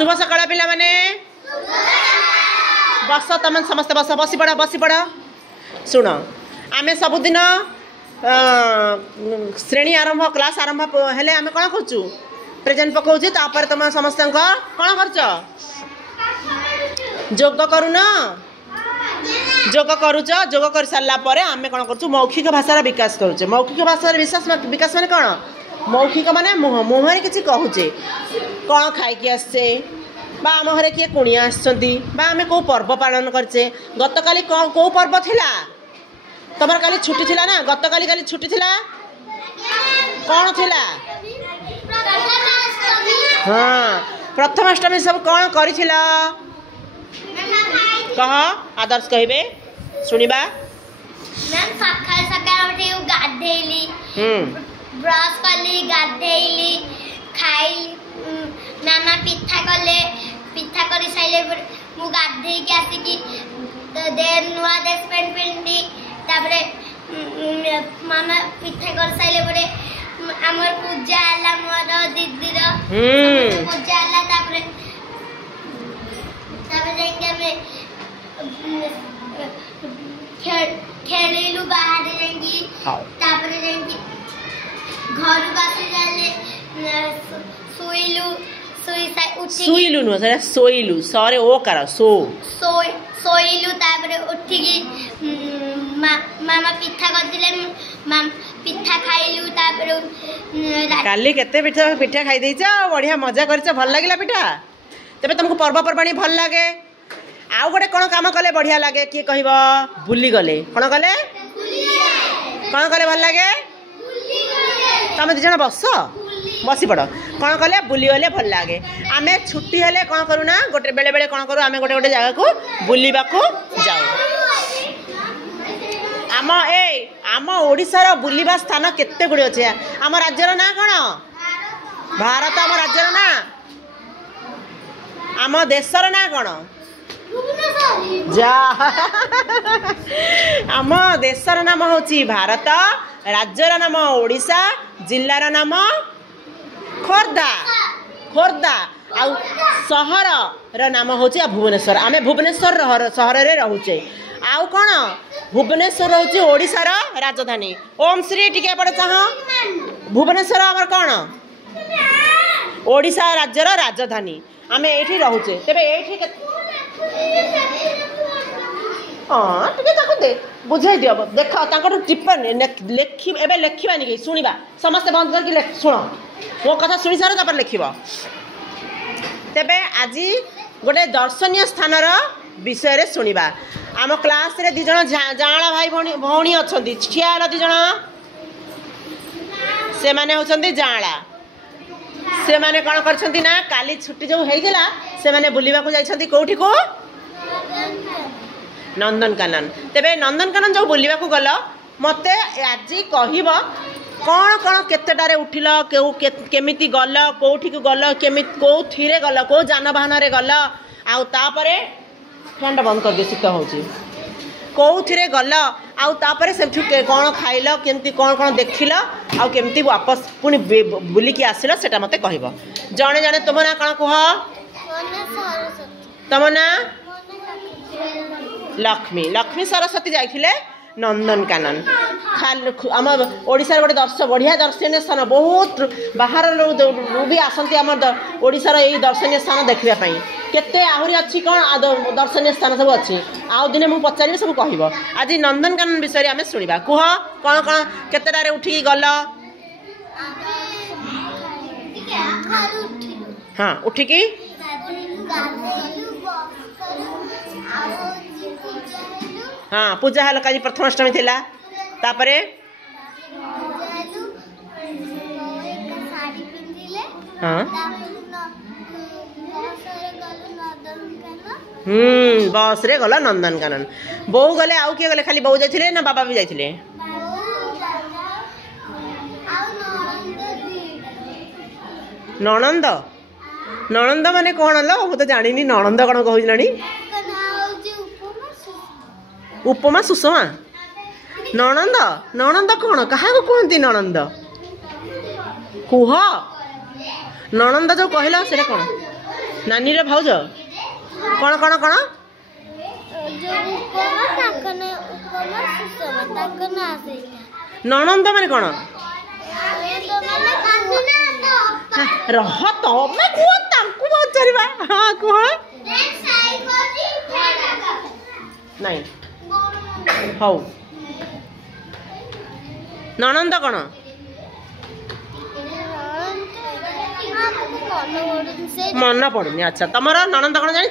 शुभ सकाळ पिला माने बस तुम समस्त बस बसी पड़ शुण आम सबुदिन श्रेणी आरंभ क्लास आरंभ हेले आम कौन करूँ प्रेजेंट पकाऊे तापर तुम समस्त कौन कर जोग करूँ जोग करुच जोग कर सारा पर आम कौन कर मौखिक भाषार विकास करुचे मौखिक भाषार विकास माने कौन मौखिक माने मुह मुहर किसी कहूचे कौन खाई आसचे बा आम घरे किए कुणिया आम कौ पर्व पालन करचे गत काली कौ पर्व थिला तुम काली छुट्टी थिला ना गत काली छुट्टी थिला कौन थिला हाँ प्रथमाष्टमी सब कौन करिथिला कह आदर्श कहबे सुनिबा मैम सकाळ सकाळ उठी गाधेली ब्रश कली गाधेली खाई मामा पिठा कले पिठा करी साइले मु गाधे के आसिकी देन नुआ ड्रेस पैंट पिंडी तापरे मामा पिठा कर साइले परे हमर पूजा हला मोर दीदी रो पूजा हला तापरे जाके में खेलिलु बाहर जाएंगी तापरे जाएंगी घर बासे जाले सोइलु नो सरे सोइलु सरे ओ कर सोइलु तापरे उठिकी मामा पिठा करदिले पिठा खाइलु तापरे काली केते पिठा खाई देइछ बढ़िया मजा करछ भल लागिला पिठा तबे तुमको पर्वपर्वाणी भल लागे आउ गोटे कौन काम कले बढ़िया लगे किए कह बुली गले कौन कले भल लगे तुम दिज बस बसी पड़ कौन कले बुली गले भल लगे आम छुट्टी हेले कौन करूना गोटे बेले बेले कौन करूँ आम गोटे गोटे जगह को बुलवाक जाऊ आम ओडिशार बुलिबा स्थान केते गुड़ी अच्छे आम राज्यर ना कौन भारत आम राज्यर ना आम देशर ना कौन जा आम देशर नाम होची भारत राज्यर नाम ओडिशा जिल्लार नाम खोर्धा खोर्धा आउ सहर र नाम होची भुवनेश्वर आम भुवनेश्वर सहर रे रहूचे आउ कौन भुवनेश्वर होची ओडिशार राजधानी ओम श्री टिके पड़ चाह भुवनेश्वर आमर कौन ओडिशा राज्यर राजधानी आम ये रोचे तेरे ये हाँ टे दे बुझाई दियो देख टिप्पण लिखी एवं लिखवानी कि शुणा समस्ते बंद करके शुण मो कथा शुणी सार तापर लिख तेबे आज गोटे दर्शनीय स्थान विषय शुणा आम क्लास रे दिज जाँला भाई भौणी अच्छा ठिया दिज से माने होचंदी जाँला से माने कौन करछंती ना काली छुट्टी जो होइला से माने बुलिबा को जाइछंती कोठी को नंदनकानन तेबे नंदनकानन जो बुलिबा को गल मते आज कहब कौन कौन केतेटारे उठिल केमिति गल कोठी को गल केमिति को थिरे गल को जानवाहन रे गल आउ तापरे फैन बंद कर दे शीत होची कौथिरे गल आउ तापरे से कौन खाइल केमती कौन कौन देखिल आउ केमती वापस पुणी बुलिकी आसिल सेटा मते कहब जणे जणे तुम ना कौन कह तुम ना लक्ष्मी लक्ष्मी सरस्वती जाइथिले नंदनकानन आम ओडिशार गोटे बढ़िया दर्शनीय स्थान बहुत बाहर भी आसती आम ओडिशार यही दर्शनीय स्थान देखा केते आहरी अच्छी कौन दर्शनीय स्थान सब अच्छी आउ दिने मुझे पचारि सब कह आज नंदनकानन विषय आम शुणा कह कौन कौन केतेटारे उठिकी गल हाँ उठिकी हाँ पूजा हल का प्रथमाष्टमी थिला तापरे हाँ बस रे गला नंदनकानन बो गले आउ किए गले खाली बो जाइथिले ना बाबा भी जाइथिले ननंद ननंद माने कौन लो मु तो जानी ननंद कौन कहनी उपमा सुषमा ननंद ननंद कौन क्या कहती ननंद कुह ननंद जो कहल से कौन नानी रे भाउज कौन कौन कौन ननंद माने कौन रह तमे कुह तांकु पचारिबा हां कुह नहीं हौ ननंद कौन मन पड़ुनी अच्छा तुम ननंद कौन जान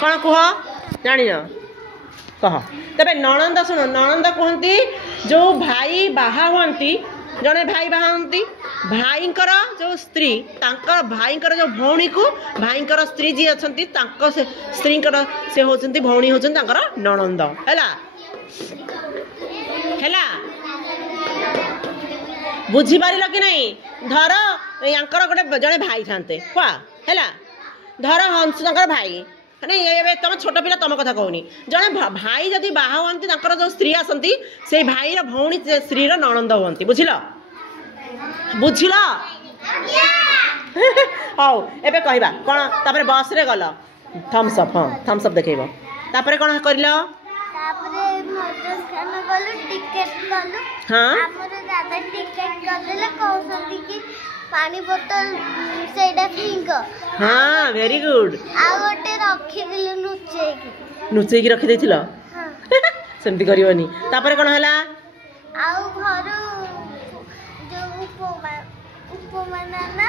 कौन कह जान कह तेरे ननंद शुण ननंद कहती जो भाई बाहा हुंती जड़े भाई बाहा हुंती भाईंकर जो स्त्री तांकर भाईंकर जो भौणी को भाईंकर स्त्री जी अच्छा स्त्री से होती भौणी होती ननंद है बुझीपार कि नहीं धर यांकर गोटे जड़े भाई था है धर हंस भाई नहीं ये तुम छोट पिला तुम कथा कहनी जड़े भाई जदि बाहा हुआ जो स्त्री आसती से भाई भौणी स्त्री ननंद हुंती बुझिल बुझिल हौ एबे कहबा कौन तापर बस रे गल थम्स अप हाँ थम्स अप देखैबो तापर कौन कर हाँ पानी बोतल सेडा फिंक हाँ वेरी गुड आ गोटे रखी दिले नुचेकी रखी देथिल हां सेमती करिवनी तापर कोन हला आउ घर जो उपमा नाना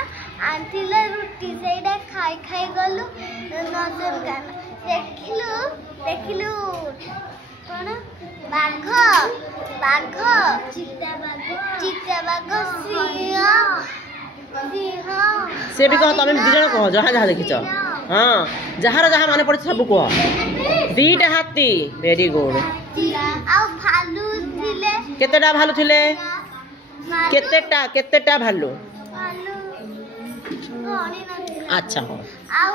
आंटीला रोटी सेडा खाई खाई गलु नजर गाना देखिलु कोन बाघ चिता बाघ से भी कह तुम दी जन कह जहाँ जहाँ देखी हाँ जार जहाँ मन पड़े सब कह दीटा हाथी वेरी गुड केतेटा भालू थिले केतेटा भालू अच्छा हाँ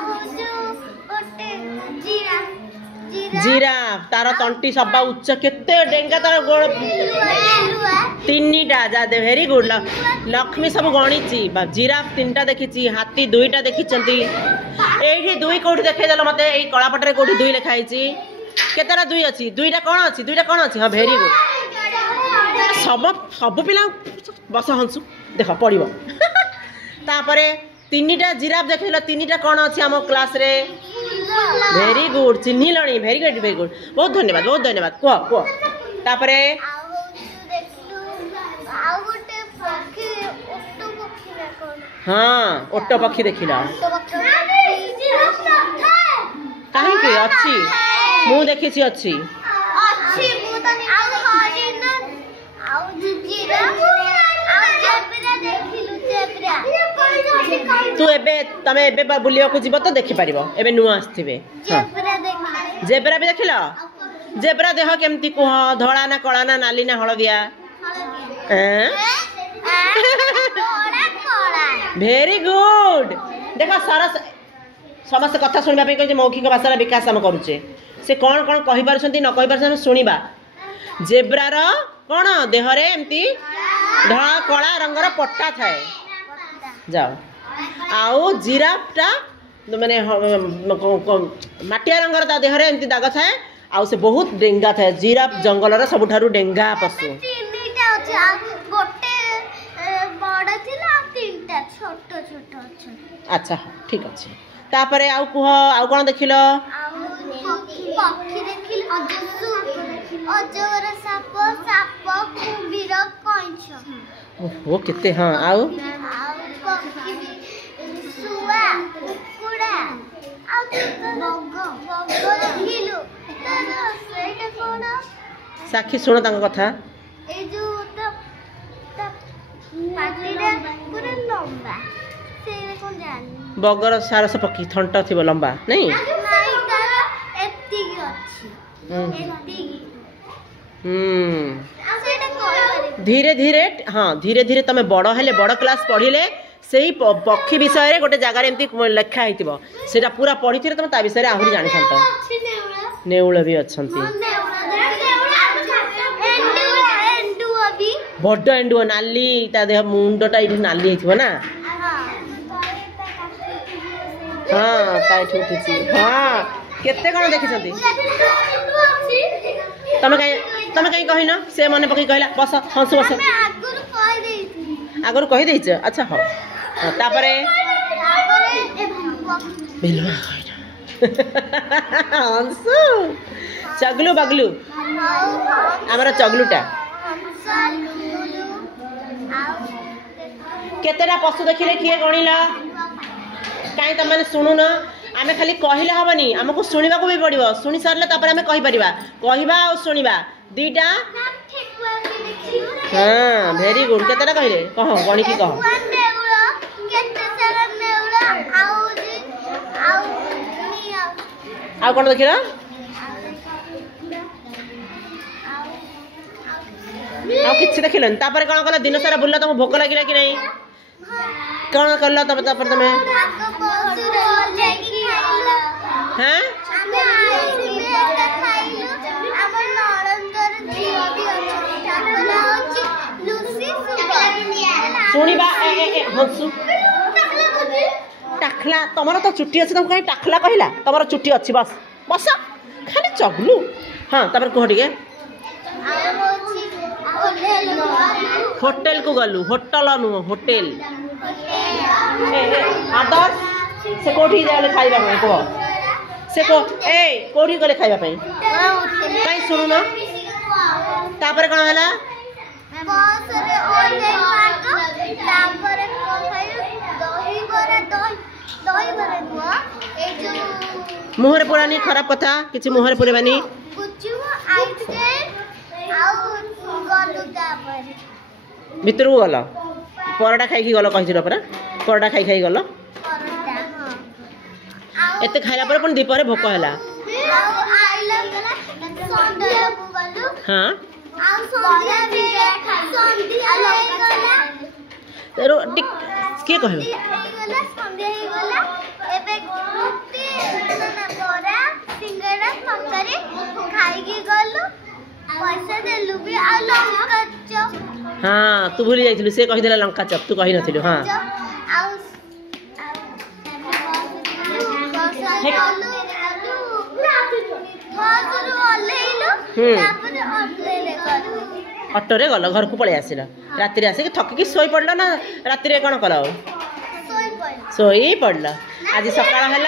जिराफ तार तंटी सबा उच्च केते डेंगा तार गोड़ तीनटा जा दे वेरी गुड लक्ष्मी सब गणी जिराफ 3टा देखी हाथी 2टा देखी एठी 2 कोठी देखे देल मते एई कलापटरे कोठी 2 लिखाई केतेटा 2 अछि 2टा कोन अछि हां वेरी गुड सब पिला बस हंसु देख पड़िबो तापरे 3टा जिराफ देखिल 3टा कोन अछि हम क्लास रे वेरी गुड चिन्हिलणी वेरी गुड बहुत धन्यवाद कह तापरे हाँ ओट पक्षी देखिला कहीं के अच्छी मु देखी अच्छी तू एबे तमे एबे बुलिया को जीव तो देखि परिबो एबे नुआ आस्थिबे जेब्रा भी देखिला जेब्रा देह केमती कुह धड़ा ना कला ना नाली ना हलदिया वेरी गुड देख सरस समस्त कथा शुणा कहे मौखिक भाषार विकास आम करुचे से कौन कौन कही पारुछंती न कही पारुछंती शुणिबा जेब्रार कौन देहरे एमती धड़ा कला रंगर पट्टा थाए जाओ आउ जिराफटा माने माटिया रंगर ता देहरे एमती दाग थाए आउ से बहुत डेंगा थाए जिराफ जंगलर सबुठारु डेंगा पशु अच्छा ठीक अच्छे तापरे आउ कुह आउ कौन देखिल ओ केते हाँ आउ साक्षी शुण तांको कथा बगर सारस पक्षी थंट थी लंबा नहीं धीरे धीरे हाँ धीरे धीरे तुम बड़ हेले बड़ क्लास पढ़िले से पक्षी विषय रे गोटे जगार एमती लेखा होइतिबो सेटा पूरा पढ़ी तुम ता विषय आहुरी जानी थांत नेउल भी अच्छंती बड़ एंडुआ नाली ता देह मुंडटा ये नाली होइतिबो ना हाँ ताइठी उठिछि हाँ केते कौन देखिछंती तमे कहीं कहिन से मने पकई कहला बस हंसु बस आगुर कहि देइछ अच्छा हो तापरे हंसु चगलू बगलू आमर चगलूटा केतेटा पशु देखिले किए गणिला कहीं तुम मैंने शुणुन आम खाली कहले हेनी आमको शुणा भी पड़ो शुणी सारे आम कहवा और शुणा दीटा हाँ भेरी गुड केतेटा कहले कह गणिकी कह आउ कौन देख कि देखिलन कौन कल दिन सारा बुला तुमको भोक लगे कि नहीं कौन कल तुम हाँ शुणा हंसु टाखला तुम तो चुट्टी अच्छी तुमको कहीं टाखला कहला तुम चुट्टी अच्छी बस बस खाली चगलू हाँ तापर कह टे होटेल को गलु होटल नुह होटेल आदर्श से कोठी जाले खाइबा पई कह से को ए कोठी गले खाइबा पई काई सुनु न तापर कोन हला बस रे ओले माको तापर को खाइयो दही बरा नुआ ए जो मुहरे पुरानी खराब कथा किछि मुहरे पुरेबानी कुछु आइते आउ गलु तापर भितर को गल परोटा खाई गल कही परा परोटा खाई गल एते खाइला पर दीपर भोक है हाँ किए कह हाँ तू भूली जाइलु से कही लंका चप तू कही नथिलु हाँ ऑटोरे गल घर को पलि आसिल राति आसिक थकिकी शोई पड़ल ना राति कौन कल शोई पड़ल आज सकाळ है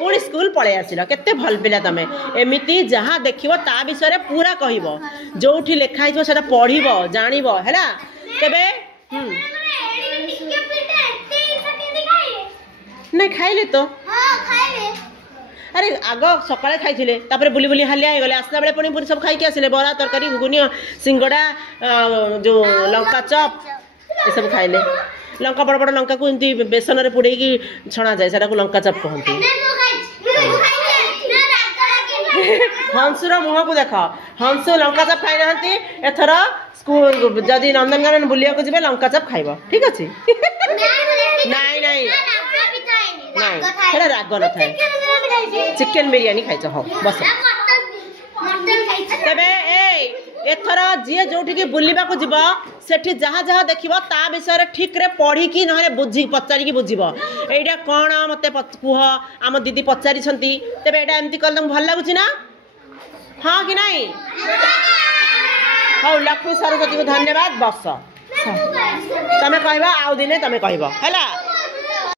पुणी स्कूल पलि आसिल केते भल पिला तमे एमिति जहाँ देखिबो ता विषय पूरा कहबो जोठी लेखा हिथो सेटा पढ़िबो जानिबो हैला तबे नहीं खाइले तो अरे आग सकाଳେ खाइथिले तापर बुली बुली हालिया हो गले आसला बेले पुणी सब खाई के आसिले बरा तरकारी घुगुनी सिंगड़ा जो लंका चप ये सब खाइले लंका बड़ बड़ लंका को एमती बेसन रे पुड़े की छणा जाए सेटा को लंका चप कहंती हंसुर मुह को देख हंसु लंका चप खाई नहंती एथर स्कूल जदि नंदनकानन बुलिया को जिबे लंका चप खाइबो ठीक अछि नहीं नहीं नहीं सेटा राग न थाए चिकेन बिरियानी खाइछ हो बस तबे एथर जी जोठी बुलवा को जीव सेठी जहाँ जहाँ देखिबो ता विषय ठीक रे पढ़ी कि नहले बुझी पचारिकी बुझिबो एइडा कोन मते कुह आम दीदी पचारि छंती तबे एटा एमती कल तुम भल लागुची ना हाँ कि नहीं हौ लक्ष्मी सरस्वती को धन्यवाद बस तमे कहबा आउ दिने तमे कहबो हैला।